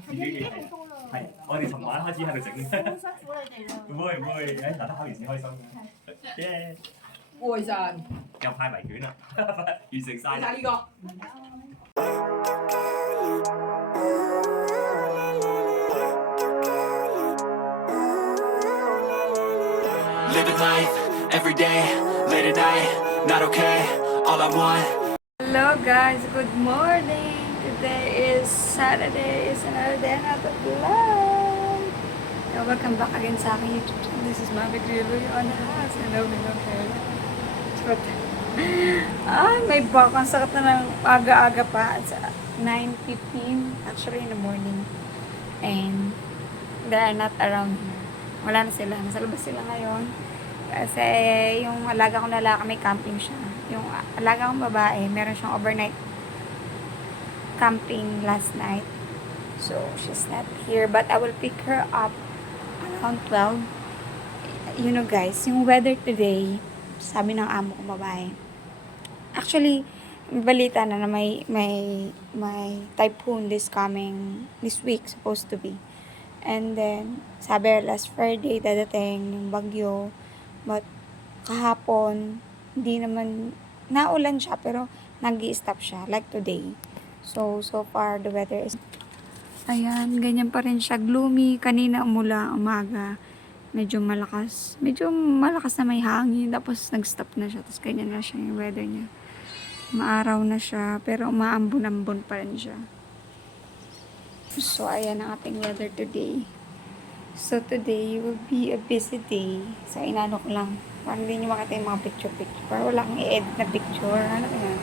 自己嘅係我哋尋晚開始喺度整，唔會唔會，誒大家考完試開心嘅，耶！愛晒，又派圍卷啦，完成晒啦。睇呢個。Living life every day, late at night, not okay. All I want. Hello guys, good morning. Today is Saturday. It's another day, another vlog. And welcome back again sa aking YouTube channel. This is Mami Grillo on the house. Hello. Charot. May back. Ang sakit na ng aga-aga pa. It's 9:15 actually in the morning. And they are not around here. Wala na sila. Nasa labas sila ngayon. Kasi yung alaga kong lalaki may camping siya. Yung alaga kong babae, meron siyang overnight camping last night. So, she's not here. But I will pick her up around 12. You know guys, yung weather today, sabi ng amo kong babae. Actually, balita na may typhoon this week, supposed to be. And then, sabi last Friday, dadating yung bagyo. But, kahapon, hindi naman, naulan siya, pero nag-i-stop siya, like today. So far, the weather is, ayan, ganyan pa rin siya, gloomy. Kanina umaga, medyo malakas na may hangin, tapos nag-stop na siya, tapos ganyan na siya yung weather niya. Maaraw na siya, pero umaambon-ambon pa rin siya. So, ayan ang ating weather today. So, today will be a busy day. So, inano ko lang. Parang hindi nyo makita yung mga picture. Parang wala kang i-edit na picture. Ano ba yan?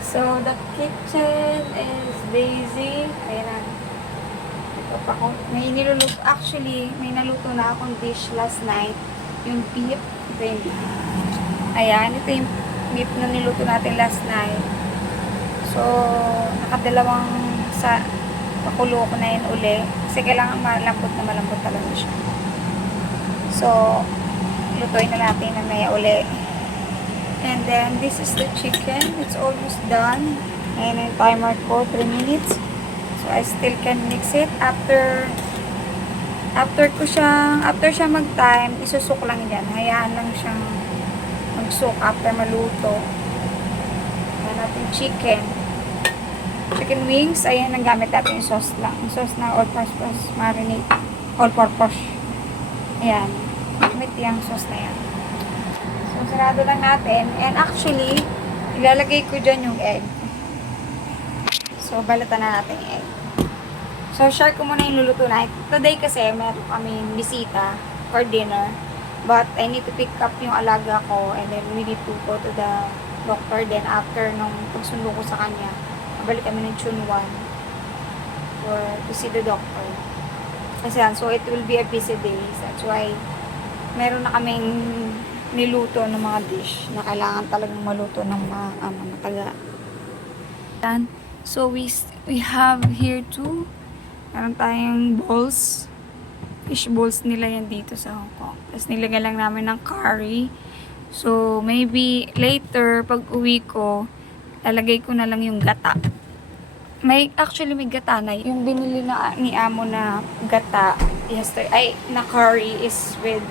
So, the kitchen is busy. Ayan na. Ito pa ko. May niluluto. Actually, may naluto na akong dish last night. Yung beef. Ito yung beef. Ayan. Ito yung beef na niluto natin last night. So, nakadalawang sa pakulo ko na yun uli. Kasi kailangan malambot talaga siya. So, lutuin na natin na may uli. And then, this is the chicken. It's almost done. Ayan yung timer ko, 3 minutes. So, I still can mix it. After siya mag-time, isusuk lang yan. Hayaan lang siyang mag-soak after maluto. Ayan natin chicken wings. Ayan, ang gamit natin yung sauce lang. Yung sauce na all-purpose marinade. All-purpose. Ayan. Gamit yung sauce na yan. So, sarado lang natin. And actually, ilalagay ko dyan yung egg. So, balatan na natin yung egg. So, share ko muna yung luluto na. Today kasi, meron kaming bisita for dinner. But, I need to pick up yung alaga ko. And then, we need to go to the doctor. Then, after nung pagsundo ko sa kanya, mabalik kami ng Chunwan to see the doctor. Kasi yan, so it will be a busy day. That's why, meron na kaming niluto ng mga dish na kailangan talagang maluto ng mataga. So, we have here too, meron tayong bowls. Fish bowls nila yan dito sa Hong Kong. Tapos nilagay lang namin ng curry. So, maybe later, pag uwi ko, lalagay ko na lang yung gata. Actually may gata na. Yung binili na ni amo na gata yesterday, na curry is with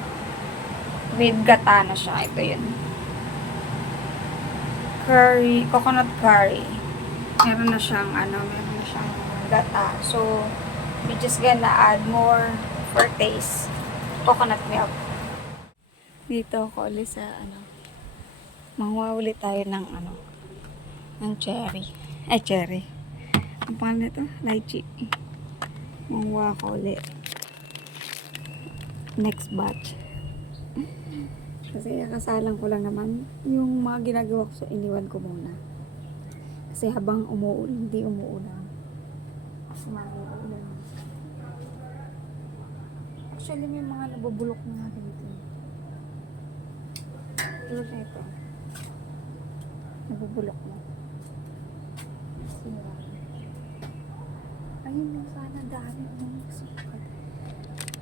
gata na siya. Ito yun. Curry, coconut curry. Meron na siyang gata. So, we just gonna add more for taste. Coconut milk. Dito ako ulit sa manguha ulit tayo ng ng cherry. Cherry. Ang pangalan nito? Lychee. Manguha ko ulit. Next batch. Kasi kasalang ko lang naman yung mga ginagawa ko, so iniwan ko muna. Kasi habang hindi umuulan. Kasi umuulan. Actually, may mga nabubulok na nga dito. Tulad na ito. Nabubulok na. Sira. Ayun lang sana dami ng sukat.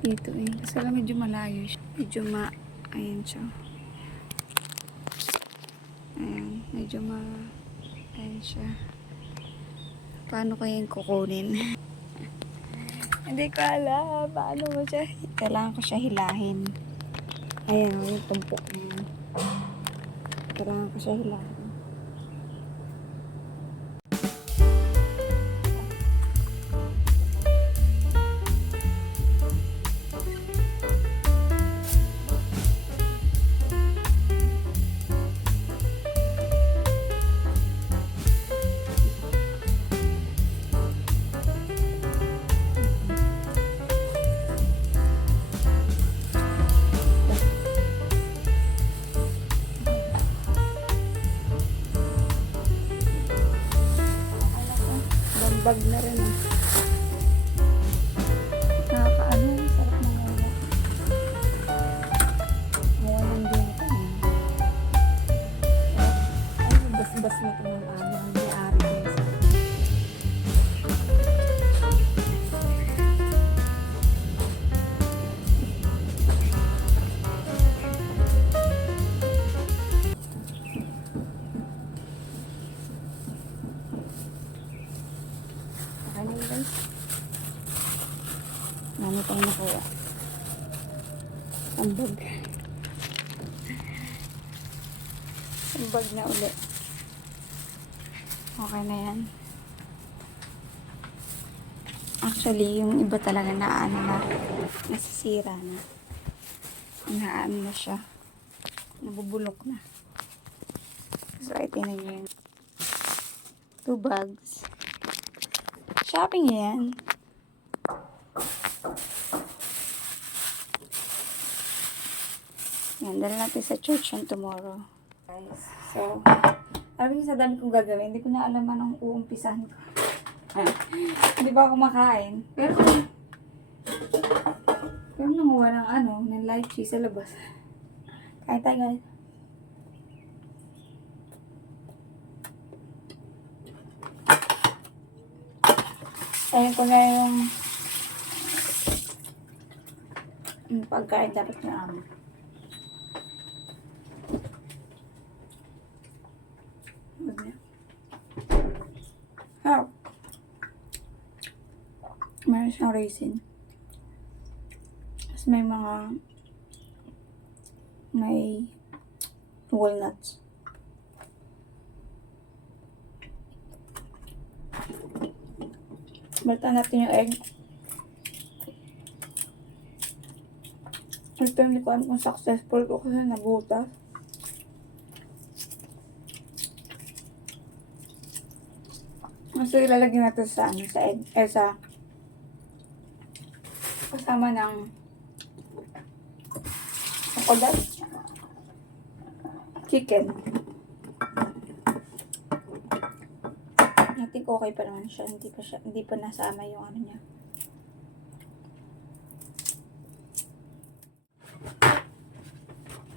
Dito kasi lang medyo malayo siya. Ayan siya. Ayan, medyo ayan siya. Paano ko yung kukunin? Hindi ko alam. Paano mo siya? Kailangan ko siya hilahin. Ayan o, yung tumpok na yan. Kailangan ko siya hilahin. Bag na rin ah. Nakakaano, sarap ng wala. Mawalan din ito. Ay, bas-bas na ito ng ang may-ari din sa ano guys? Nami tayo nakuha. Ambag. Ambag na ulit. Okay na yan. Actually, yung iba talaga na ano na. Nasisira na. Naano na siya. Nabubulok na. So, itinan nyo yung 2 bags. Shopping yan. Yan, dala natin sa church on tomorrow. Guys, so, alam niyo sa dami kong gagawin, hindi ko na alam anong uumpisahan ko. Hindi ba ako makain? Pero nanguha ng ng lychee sa labas. Kain tayo guys. Ayun ko na yung pagkain dapat na amo. Harap. Meron siyang raisin. Tapos may walnuts. Balitan natin yung egg. Ito hindi ko alam kung successful ko kasi nabutas. So ilalagay natin sa sa egg, sa kasama ng chocolate chicken. I think okay pa naman siya. Hindi pa nasama yung ano niya.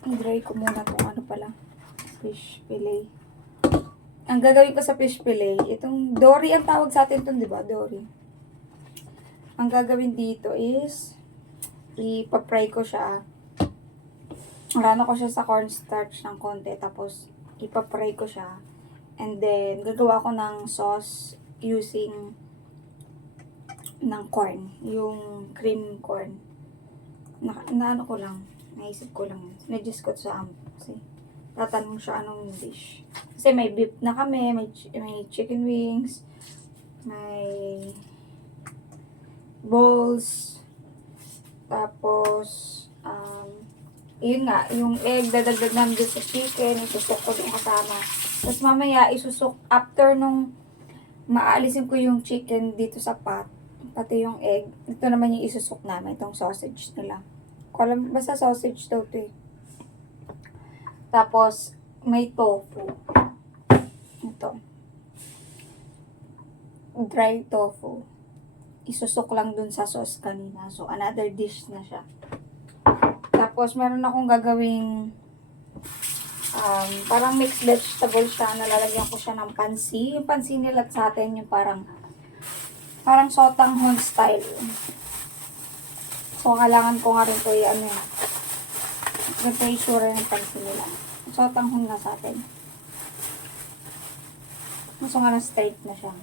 I-dry ko muna kung ano pala. Fish fillet. Ang gagawin ko sa fish fillet, itong dory ang tawag sa atin itong, di ba? Dory. Ang gagawin dito is ipa-fry ko siya. Rano ko siya sa cornstarch ng konti. Tapos ipa-fry ko siya. And then, gagawa ko ng sauce using ng corn. Yung cream corn. Ano ko lang. Naisip ko lang. Sinadjust ko sa amo. Kasi, tatanong siya anong dish. Kasi may beef na kami. May chicken wings. May bowls. Tapos, yun nga. Yung egg, dadagdag namin dito sa chicken. Isusok ko yung kasama. Tapos mamaya isusok after nung maalisin ko yung chicken dito sa pot, pati yung egg, ito naman yung isusok namin, itong sausage nila. Alam, basta sausage daw ito eh. Tapos may tofu. Ito. Dry tofu. Isusok lang dun sa sauce kanina. So another dish na siya. Tapos meron akong gagawing parang mixed vegetable siya. Nalalagyan ko siya ng pansi. Yung pansi nila sa atin, yung parang sotanghon style. So, kailangan ko nga rin ito yung ganito yung sure ng pansi nila. Sotanghon nga sa atin. Gusto nga na straight na siya.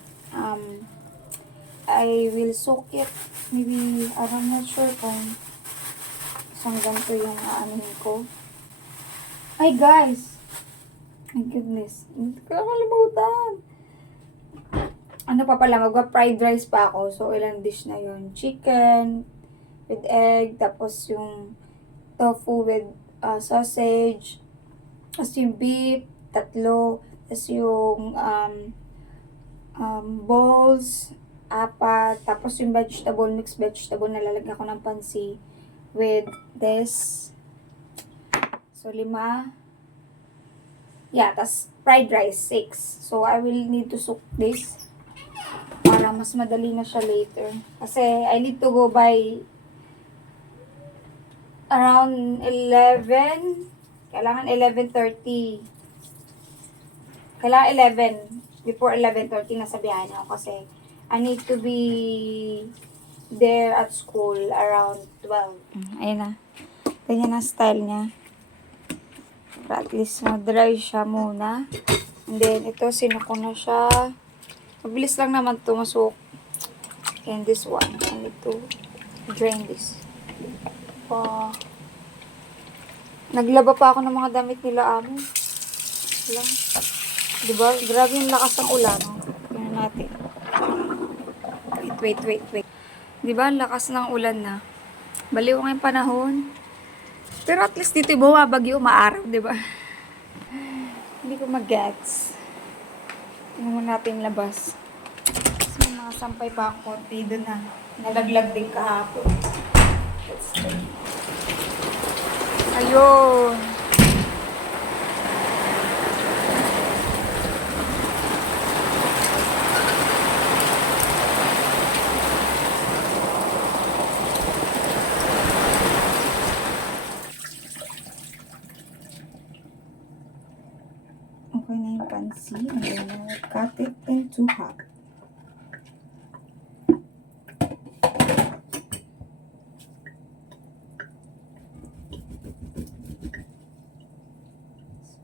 I will soak it. Maybe, I'm not sure kung isang ganito yung aanuhin ko. Ay, guys! My goodness. Hindi ko nakalimutan. Ano pa pala, magpa-fried rice pa ako. So, ilang dish na yun. Chicken with egg. Tapos yung tofu with sausage. Tapos yung beef, 3. Tapos yung balls, 4. Tapos yung vegetable, mixed vegetable, nalalagyan ko ng pansi with this. So, 5. Yeah, tas fried rice, 6. So, I will need to soak this para mas madali na siya later. Kasi, I need to go by around 11. Kailangan 11:30. Kailangan 11. Before 11:30 nasa biyahe ako kasi I need to be there at school around 12. Ayun na. Ganyan ang style niya. Para at least dry siya muna. And then, ito, sinuko na siya. Mabilis lang naman ito masuk. And this one, I need to drain this. Naglaba pa ako ng mga damit nila, amo. Lang. Diba? Grabe yung lakas ng ulan. Tingnan natin. Wait. Diba? Ang lakas ng ulan na. Baliw ngayong panahon. Pero at least dito bumabagyo, maaraw, diba? Hindi ko mag-gets. Tingnan mo natin labas. Kasi may mga sampay pa ako konti doon na. Nalaglag din kahapon. Let's see. Ayun. Okay na yung pansi. I'm gonna cut it into half.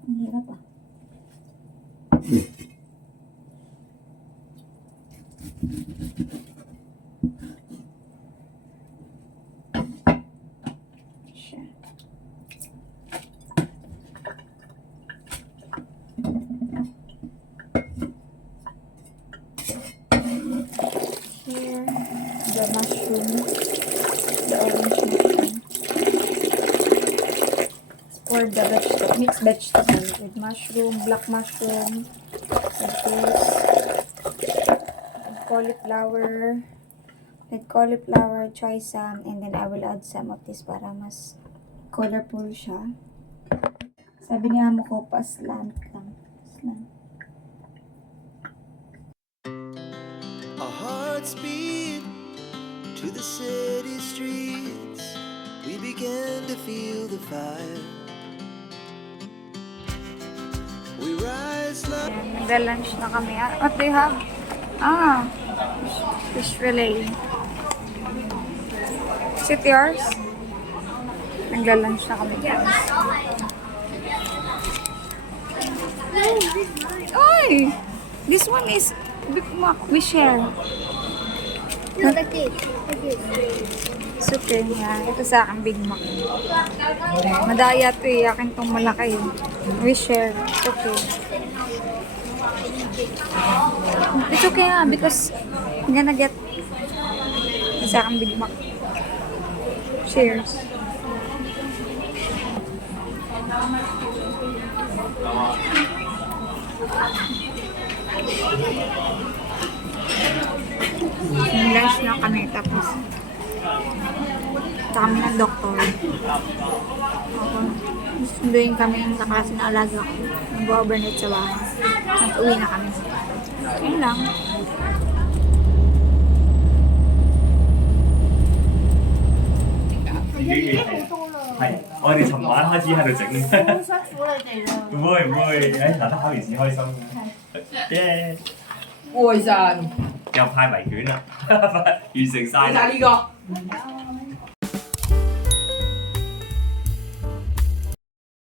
Ang hirap ah. Siya. Here, the mushroom, the orange mushroom. For the vegetable, mixed vegetable with mushroom, black mushroom, with this, with cauliflower, try some, and then I will add some of this para mas colorful siya. Sabi niya mo ko, pa-slant lang. Slant. Our hearts beat to the city streets. We began to feel the fire. We rise like Nagda-lunch na kami. What do you have? Fish fillet. Is it yours? Nagda-lunch na kami, guys. Oy! This one is Big Mac. We share. No, that's it. It's okay nga. Ito sa akin, Big Mac. Madaya to eh. Akin tong malaki. We share. It's okay. It's okay nga because I'm gonna get ito sa akin, Big Mac. Cheers. Lunch na kami tapos kami ng doktor. Sunduin kami yung kaklase na alaga ko. Nag-overnight sa bahay. Nag-uwi na kami. Yun lang. 係，我哋尋晚開始喺度整。好辛苦你哋啦。唔會，誒，嗱得考完試開心嘅，耶！愛神，又派迷卷啦，完成晒啦。睇下呢個。